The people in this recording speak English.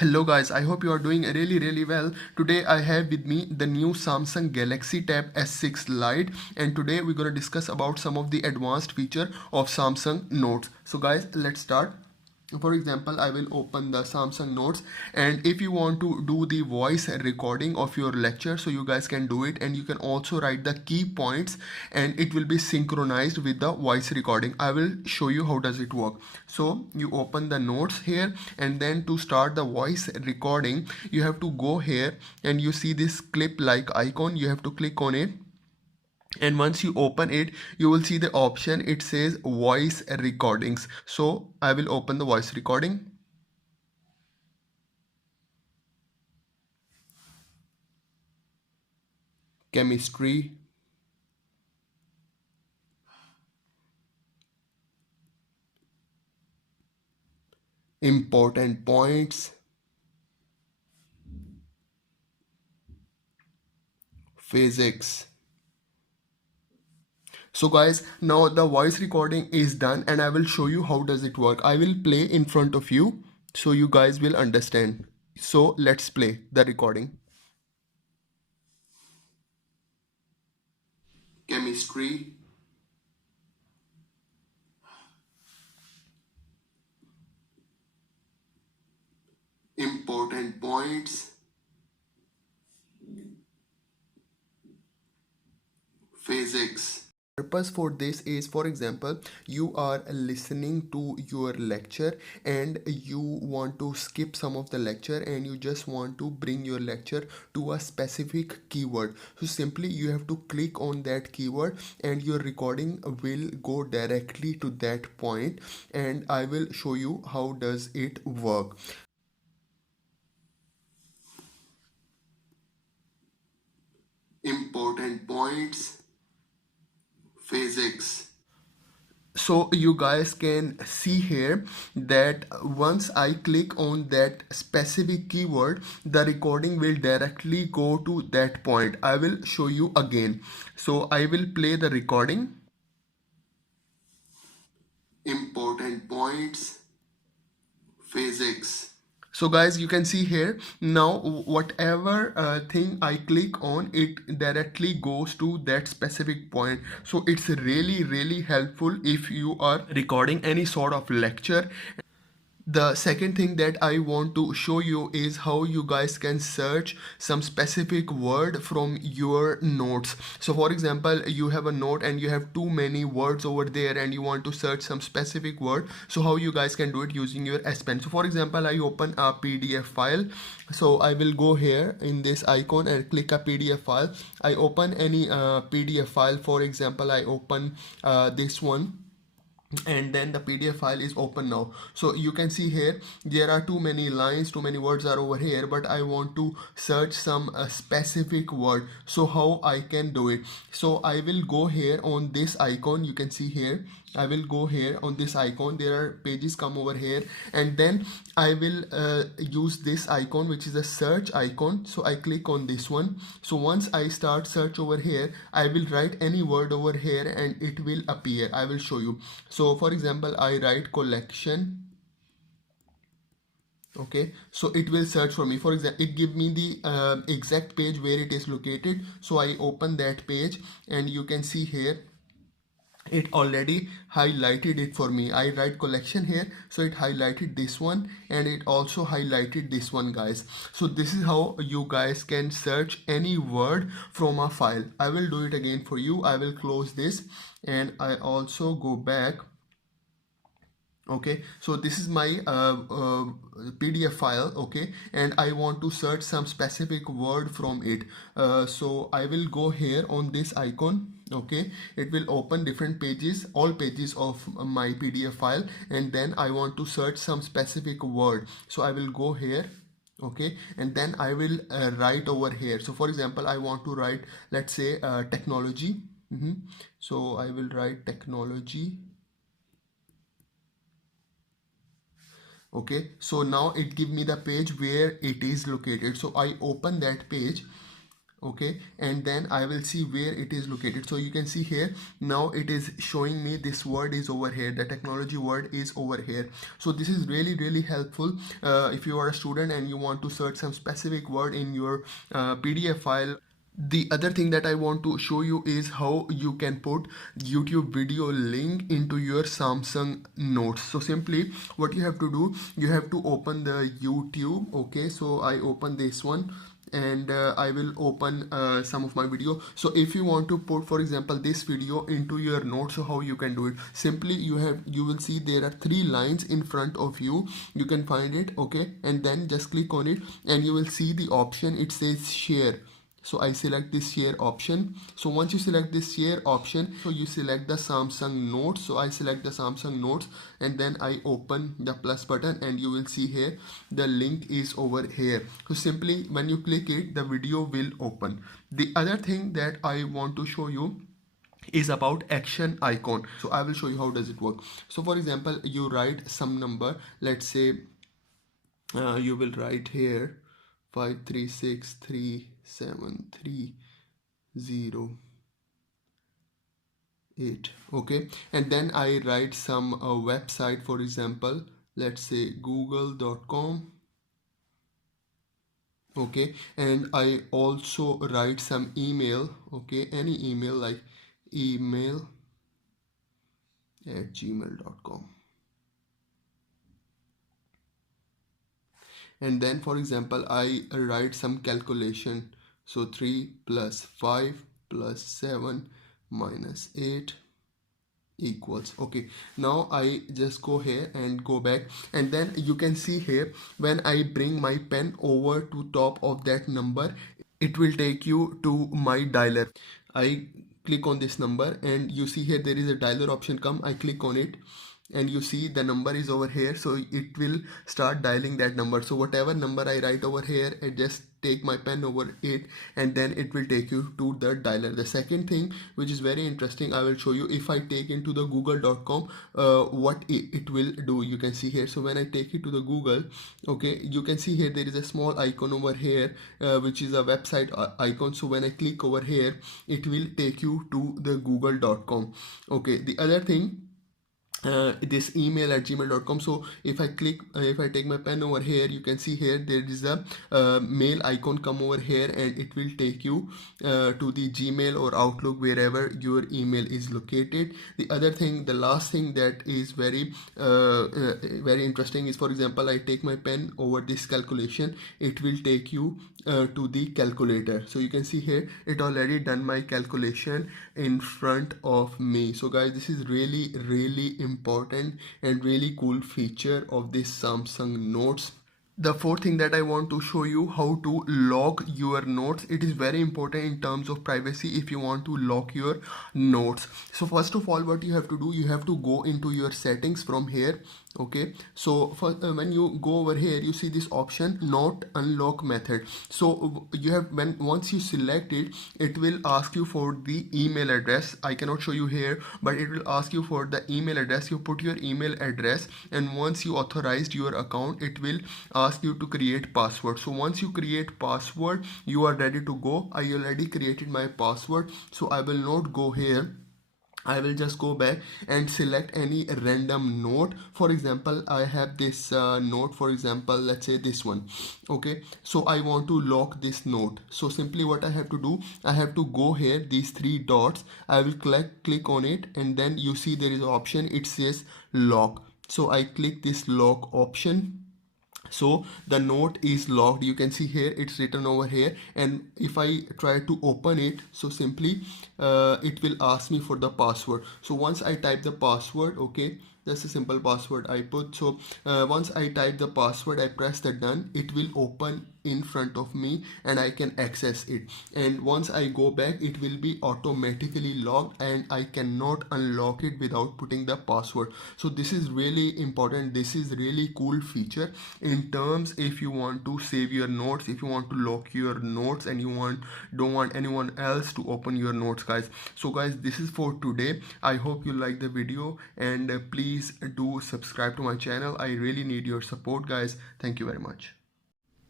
Hello guys, I hope you are doing really well. Today I have with me the new Samsung Galaxy Tab S6 Lite, and today we're going to discuss about some of the advanced feature of Samsung Notes. So guys, let's start. For example, I will open the Samsung Notes, and if you want to do the voice recording of your lecture, so you guys can do it, and you can also write the key points and it will be synchronized with the voice recording. I will show you how does it work. So you open the notes here, and then to start the voice recording you have to go here and you see this clip like icon. You have to click on it, and once you open it you will see the option, it says voice recordings. So I will open the voice recording. Chemistry, important points, physics. So guys, now the voice recording is done and I will show you how does it work. I will play in front of you so you guys will understand. So let's play the recording. Chemistry, important points, physics. Purpose for this is, for example, you are listening to your lecture and you want to skip some of the lecture and you just want to bring your lecture to a specific keyword. So simply you have to click on that keyword and your recording will go directly to that point, and I will show you how does it work. Important points, physics. So you guys can see here that once I click on that specific keyword, the recording will directly go to that point. I will show you again. So I will play the recording. Important points, physics. So guys, you can see here now whatever thing I click on, it directly goes to that specific point. So it's really helpful if you are recording any sort of lecture. The second thing that I want to show you is how you guys can search some specific word from your notes. So for example, you have a note and you have too many words over there and you want to search some specific word. So how you guys can do it using your S Pen. So for example, I open a PDF file. So I will go here in this icon and click a PDF file. I open any PDF file. For example, I open this one, and then the PDF file is open now. So you can see here there are too many lines, too many words are over here, but I want to search some specific word. So how I can do it? So I will go here on this icon. You can see here I will go here on this icon. There are pages come over here, and then I will use this icon, which is a search icon. So I click on this one. So once I start search over here, I will write any word over here and it will appear. I will show you. So for example, I write collection. Okay, so it will search for me. For example, it give me the exact page where it is located. So I open that page and you can see here it already highlighted it for me. I write collection here, so it highlighted this one and it also highlighted this one, guys. So this is how you guys can search any word from a file. I will do it again for you. I will close this and I also go back. Okay, so this is my PDF file. Okay, and I want to search some specific word from it. So I will go here on this icon. Okay, it will open different pages, all pages of my PDF file, and then I want to search some specific word. So I will go here. Okay, and then I will write over here. So for example, I want to write, let's say technology. So I will write technology. Okay, so now it give me the page where it is located. So I open that page. okay, and then I will see where it is located. So you can see here now it is showing me this word is over here, the technology word is over here. So this is really helpful if you are a student and you want to search some specific word in your PDF file. The other thing that I want to show you is how you can put YouTube video link into your Samsung Notes. So simply what you have to do, you have to open the YouTube. Okay, so I open this one and I will open some of my video. So if you want to put, for example, this video into your notes, so how you can do it, simply you will see there are three lines in front of you. You can find it, okay, and then just click on it and you will see the option, it says share. So I select this share option. So once you select this share option, so you select the Samsung Notes. So I select the Samsung Notes and then I open the plus button and you will see here the link is over here. So simply when you click it, the video will open. The other thing that I want to show you is about action icon. So I will show you how does it work. So for example, you write some number, let's say you will write here 5363730, okay, and then I write some website, for example, let's say google.com, okay, and I also write some email, okay, any email like email@gmail.com. And then for example I write some calculation, so 3 plus 5 plus 7 minus 8 equals, okay. Now I just go here and go back, and then you can see here when I bring my pen over to top of that number, it will take you to my dialer. I click on this number and you see here there is a dialer option come. I click on it and you see the number is over here, so it will start dialing that number. So whatever number I write over here, I just take my pen over it and then it will take you to the dialer. The second thing which is very interesting, I will show you if I take into the google.com what it will do. You can see here, so when I take it to the Google, okay, you can see here there is a small icon over here which is a website icon. So when I click over here, it will take you to the google.com. okay, the other thing, this email@gmail.com. so if I click if I take my pen over here, you can see here there is a mail icon come over here and it will take you to the Gmail or Outlook, wherever your email is located. The other thing, the last thing that is very interesting is, for example, I take my pen over this calculation, it will take you to the calculator. So you can see here it already done my calculation in front of me. So guys, this is really important and really cool feature of this Samsung Notes. The fourth thing that I want to show you, how to lock your notes. It is very important in terms of privacy if you want to lock your notes. So first of all, what you have to do, you have to go into your settings from here, okay. So for, when you go over here, you see this option note unlock method. So you have, once you select it, it will ask you for the email address. I cannot show you here, but it will ask you for the email address. You put your email address, and once you authorized your account, it will ask you to create password. So once you create password, you are ready to go. I already created my password, so I will not go here. I will just go back and select any random note. For example, I have this note, for example, let's say this one, okay. So I want to lock this note. So simply what I have to do, I have to go here, these three dots, I will click on it, and then you see there is an option, it says lock. So I click this lock option. So the note is locked. You can see here it's written over here, and if I try to open it, so simply it will ask me for the password. So once I type the password, okay, that's a simple password I put. So once I type the password, I press the done, it will open in front of me and I can access it. And once I go back, it will be automatically locked and I cannot unlock it without putting the password. So this is really important. This is really cool feature in terms if you want to save your notes, if you want to lock your notes and you don't want anyone else to open your notes, guys. So guys, this is for today. I hope you like the video, and please do subscribe to my channel. I really need your support, guys. Thank you very much.